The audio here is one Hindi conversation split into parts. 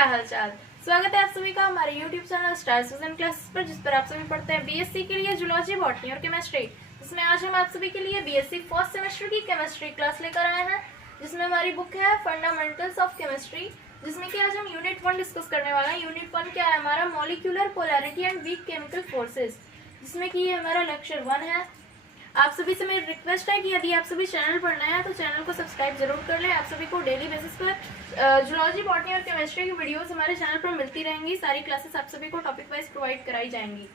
क्या हाल चाल। स्वागत है आप सभी का हमारे YouTube channel star season classes पर, जिस पर आप सभी पढ़ते हैं बीएससी के लिए जूलॉजी, बॉटनी और केमिस्ट्री। जिसमें आज हम आप सभी के लिए बीएससी फर्स्ट सेमेस्टर की केमिस्ट्री क्लास लेकर आए हैं, जिसमें हमारी बुक है फंडामेंटल्स ऑफ केमिस्ट्री, जिसमें कि आज हम यूनिट 1 डिस्कस करने वाले हैं। यूनिट 1 क्या है हमारा? Molecular polarity and weak chemical forces, जिसमें कि ये हमारा लेक्चर 1 है। आप सभी से मेरी रिक्वेस्ट है कि यदि आप सभी चैनल पर नए हैं तो चैनल को सब्सक्राइब जरूर कर लें। आप सभी को डेली बेसिस पर जूलॉजी, बॉटनी और केमिस्ट्री की वीडियोस हमारे चैनल पर मिलती रहेंगी। सारी क्लासेस आप सभी को टॉपिक वाइज प्रोवाइड कराई जाएंगी।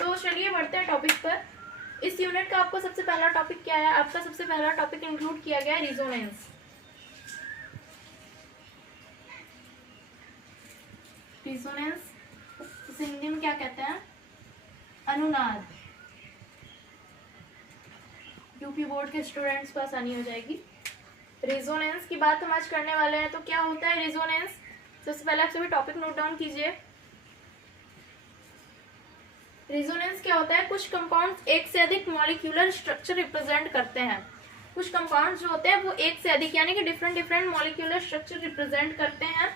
तो चलिए बढ़ते हैं टॉपिक पर। इस यूनिट का आपको सबसे पहला टॉपिक क्या है? आपका सबसे पहला टॉपिक इंक्लूड किया गया है रिजोनेंस। रिजोनेंस इसे हिंदी में क्या कहते हैं? अनुनाद। यूपी बोर्ड के स्टूडेंट्स को आसानी हो जाएगी। रेजोनेंस की बात हम आज करने वाले हैं। तो क्या होता है रेजोनेंस? सबसे पहले आप सभी टॉपिक नोट डाउन कीजिए। रेजोनेंस क्या होता है? कुछ कंपाउंड्स एक से अधिक मॉलिक्यूलर स्ट्रक्चर रिप्रेजेंट करते हैं। कुछ कंपाउंड्स जो होते हैं वो एक से अधिक यानी कि डिफरेंट मॉलिक्यूलर स्ट्रक्चर रिप्रेजेंट करते हैं।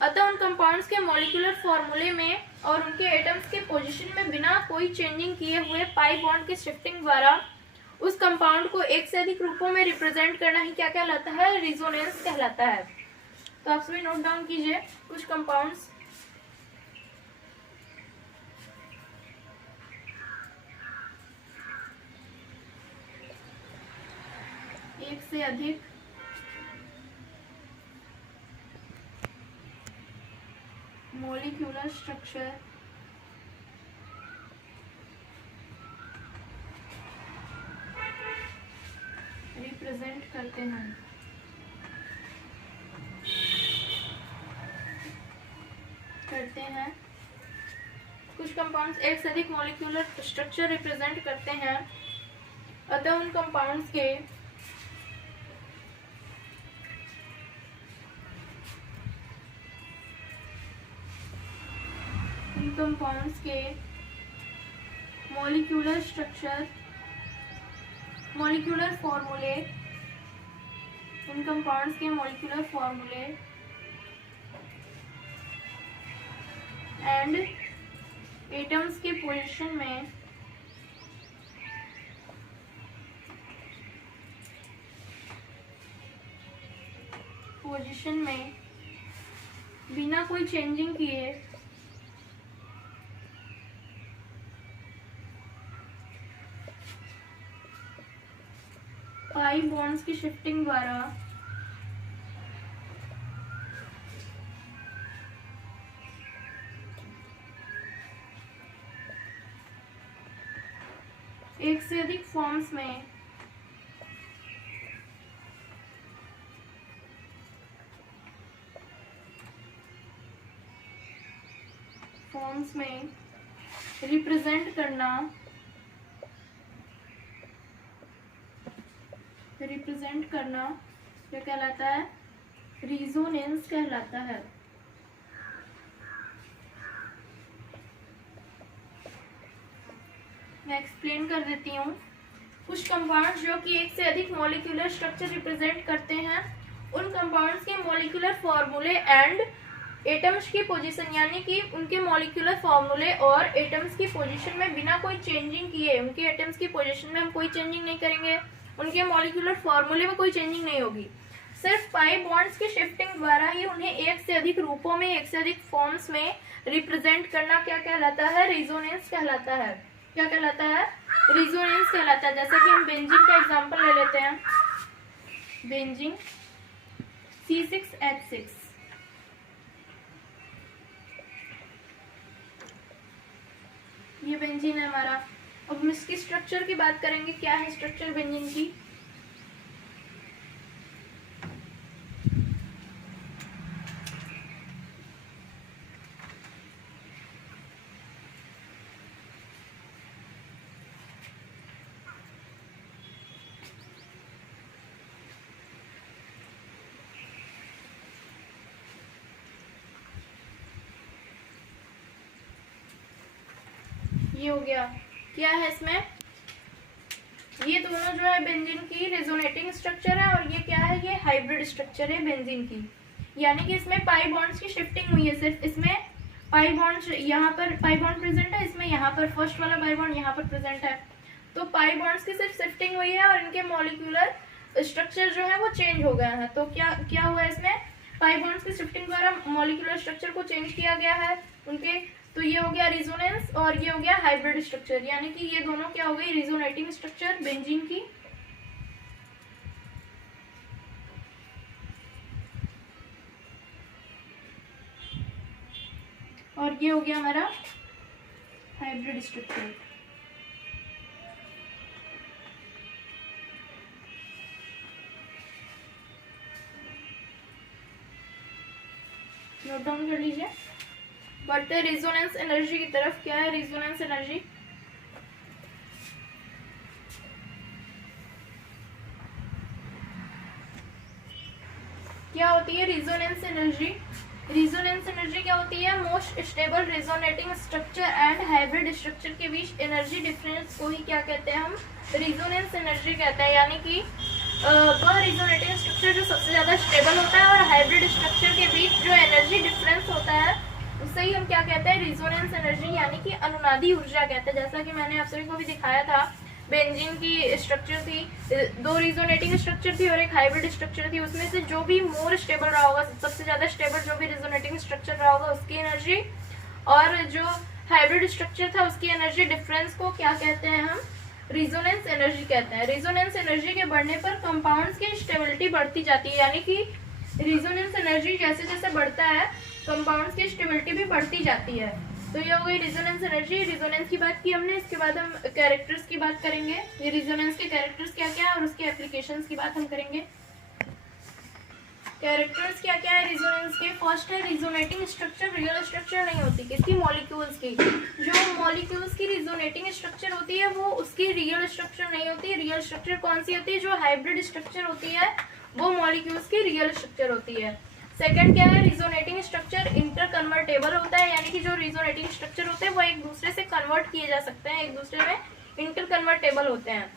अतः उन कंपाउंड्स के मॉलिक्यूलर फॉर्मूले में और उनके एटम्स के पोजीशन में बिना कोई चेंजिंग किए हुए पाई बॉन्ड की शिफ्टिंग द्वारा उस कंपाउंड को एक से अधिक रूपों में रिप्रेजेंट करना ही क्या कहलाता है? रिजोनेंस कहलाता है। तो आप सभी नोट डाउन कीजिए। कुछ कंपाउंड्स एक से अधिक मॉलिक्यूलर स्ट्रक्चर रिप्रेजेंट करते हैं कुछ कंपाउंड्स एक से अधिक मॉलिक्यूलर स्ट्रक्चर रिप्रेजेंट करते हैं। अतः उन कंपाउंड्स के मॉलिक्यूलर स्ट्रक्चर, मॉलिक्यूलर फॉर्मूले, उन कंपाउंड्स के मॉलिक्यूलर फॉर्मूले एंड एटम्स के पोजीशन में बिना कोई चेंजिंग किए पाई बॉन्ड्स की शिफ्टिंग द्वारा एक से अधिक फॉर्म्स में रिप्रेजेंट करना क्या कहलाता है? रिजोनेंस कहलाता है। मैं एक्सप्लेन कर देती हूँ। कुछ कंपाउंड्स जो कि एक से अधिक मॉलिक्यूलर स्ट्रक्चर रिप्रेजेंट करते हैं, उन कंपाउंड्स के मॉलिक्यूलर फॉर्मूले एंड एटम्स की पोजीशन यानी कि उनके मॉलिक्यूलर फॉर्मूले और एटम्स की पोजीशन में बिना कोई चेंजिंग किए, उनके एटम्स की पोजीशन में हम कोई चेंजिंग नहीं करेंगे, उनके मॉलिक्यूलर फॉर्मूले में कोई चेंजिंग नहीं होगी, सिर्फ पाई बॉन्ड्स की शिफ्टिंग द्वारा ही उन्हें एक से अधिक रूपों में, एक से अधिक फॉर्म्स में रिप्रेजेंट करना क्या कहलाता है? रिजोनेंस कहलाता है। क्या कहलाता है? रिजोनेंस कहलाता है। जैसे कि हम बेंजीन का एग्जांपल ले लेते हैं। बेंजीन C6H6, ये बेंजीन है हमारा। अब हम इसकी स्ट्रक्चर की बात करेंगे। क्या है स्ट्रक्चर बेंजीन की? ये हो गया। क्या है इसमें? ये दोनों जो है बेंजीन की रेजोनेटिंग स्ट्रक्चर है और ये क्या है? ये हाइब्रिड स्ट्रक्चर है बेंजीन की। यानी कि इसमें पाई बॉन्ड्स की शिफ्टिंग हुई है, सिर्फ इसमें पाई बॉन्ड यहाँ पर पाई बॉन्ड प्रेजेंट है, इसमें यहाँ पर फर्स्ट वाला पाई बॉन्ड यहाँ पर प्रेजेंट है। तो पाई बॉन्ड्स की सिर्फ शिफ्टिंग हुई है और इनके मॉलिक्यूलर स्ट्रक्चर जो है वो चेंज हो गया है। तो क्या हुआ है इसमें, पाई बॉन्ड्स की शिफ्टिंग द्वारा मॉलिक्यूलर स्ट्रक्चर को चेंज किया गया है उनके। तो ये हो गया रिजोनेंस और ये हो गया हाइब्रिड स्ट्रक्चर, यानी कि ये दोनों क्या हो गई, रिजोनेटिंग स्ट्रक्चर बेंजीन की, और ये हो गया हमारा हाइब्रिड स्ट्रक्चर। नोट डाउन कर लीजिए। बढ़ते रेजोनेंस एनर्जी की तरफ। क्या है रेजोनेंस एनर्जी? क्या होती है रेजोनेंस एनर्जी? रेजोनेंस एनर्जी क्या होती है, most stable resonating structure and hybrid structure के बीच एनर्जी डिफरेंस को ही क्या कहते हैं हम, रेजोनेंस एनर्जी कहते हैं। यानी कि वह रेजोनेटिंग स्ट्रक्चर जो सबसे ज्यादा स्टेबल होता है और हाइब्रिड स्ट्रक्चर के बीच जो एनर्जी डिफरेंस होता है उससे ही हम क्या कहते हैं, रेजोनेंस एनर्जी यानी कि अनुनादी ऊर्जा कहते हैं। जैसा कि मैंने आप सभी को भी दिखाया था, बेंजीन की स्ट्रक्चर थी, 2 रेजोनेटिंग स्ट्रक्चर थी और एक हाइब्रिड स्ट्रक्चर थी। उसमें से जो भी मोर स्टेबल रहा होगा, सबसे ज्यादा स्टेबल जो भी रेजोनेटिंग स्ट्रक्चर रहा होगा उसकी एनर्जी, और जो हाइब्रिड स्ट्रक्चर था उसकी एनर्जी डिफरेंस को क्या कहते हैं हम, रेजोनेंस एनर्जी कहते हैं। रेजोनेंस एनर्जी के बढ़ने पर कंपाउंड्स की स्टेबिलिटी बढ़ती जाती है, यानी कि रेजोनेंस एनर्जी जैसे जैसे बढ़ता है कंपाउंड्स की स्टेबिलिटी भी बढ़ती जाती है। तो ये हो गई रेजोनेंस एनर्जी। रेजोनेंस की बात की हमने, इसके बाद हम कैरेक्टर्स की बात करेंगे। ये रेजोनेंस के कैरेक्टर्स क्या क्या है और उसके एप्लीकेशंस की बात हम करेंगे। कैरेक्टर्स क्या क्या है रेजोनेंस के? फर्स्ट है रेजोनेटिंग स्ट्रक्चर रियल स्ट्रक्चर नहीं होती, किसकी, मॉलिक्यूल्स की। जो मॉलिक्यूल्स की रेजोनेटिंग स्ट्रक्चर होती है वो उसकी रियल स्ट्रक्चर नहीं होती। रियल स्ट्रक्चर कौन सी होती है? जो हाइब्रिड स्ट्रक्चर होती है वो मॉलिक्यूल्स की रियल स्ट्रक्चर होती है। सेकंड क्या है, रिजोनेटिंग स्ट्रक्चर इंटर कन्वर्टेबल होता है, यानी कि जो रिजोनेटिंग स्ट्रक्चर होते हैं वो एक दूसरे से कन्वर्ट किए जा सकते हैं, एक दूसरे में इंटर कन्वर्टेबल होते हैं।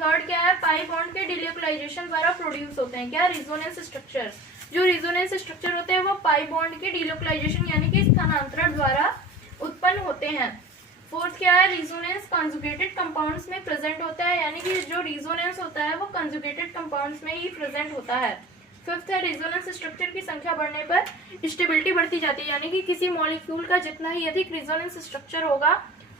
थर्ड क्या है, पाई बॉन्ड के डिलोकलाइजेशन द्वारा प्रोड्यूस होते हैं। क्या, रेजोनेंस स्ट्रक्चर। जो रेजोनेंस स्ट्रक्चर होते हैं वो पाई बॉन्ड के डिलोकलाइजेशन यानी कि स्थानांतरण द्वारा उत्पन्न होते हैं। फोर्थ क्या है, रेजोनेंस कंजुगेटेड कंपाउंड्स में प्रेजेंट होता है, यानी कि जो रेजोनेंस होता है वो कंजुगेटेड कंपाउंड्स में ही प्रेजेंट होता है। फिफ्थ है, रेजोनेंस स्ट्रक्चर की संख्या बढ़ने पर स्टेबिलिटी बढ़ती जाती है, यानी कि किसी मॉलिक्यूल का जितना ही अधिक रेजोनेंस स्ट्रक्चर होगा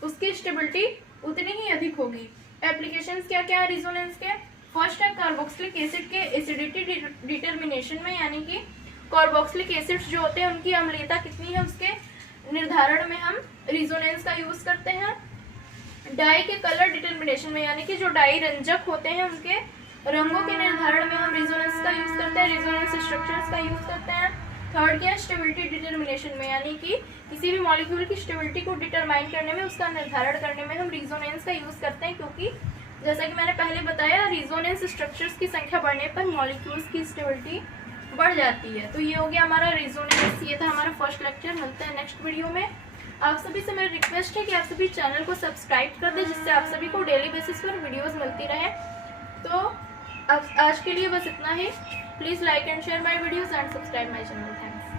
उसकी स्टेबिलिटी उतनी ही अधिक होगी। एप्लीकेशंस क्या क्या है रेजोनेंस के? फर्स्ट है कार्बोक्सिलिक एसिड के एसिडिटी डिटर्मिनेशन में, यानी कि कार्बोक्सिलिक एसिड्स जो होते हैं उनकी अम्लीयता कितनी है उसके निर्धारण में हम रेजोनेंस का यूज करते हैं। डाई के कलर डिटर्मिनेशन में, यानी कि जो डाई रंजक होते हैं उनके रंगों के निर्धारण में हम रेजोनेंस का यूज करते हैं, रेजोनेंस स्ट्रक्चर्स का यूज करते हैं। थर्ड क्या है, स्टेबिलिटी डिटर्मिनेशन में, यानी कि किसी भी मॉलिक्यूल की स्टेबिलिटी को डिटरमाइन करने में, उसका निर्धारण करने में हम रेजोनेंस का यूज करते हैं, क्योंकि जैसा कि मैंने पहले बताया रेजोनेंस स्ट्रक्चर्स की संख्या बढ़ने पर मॉलिक्यूल्स की स्टेबिलिटी बढ़ जाती है। तो ये हो गया हमारा रेजोनेंस। ये था हमारा फर्स्ट लेक्चर। मिलते हैं नेक्स्ट वीडियो में। आप सभी से मेरी रिक्वेस्ट है कि आप सभी चैनल को सब्सक्राइब कर दें, जिससे आप सभी को डेली बेसिस पर वीडियोस मिलती रहे। तो आज के लिए बस इतना ही। Please like and share my videos and subscribe my channel. Thanks.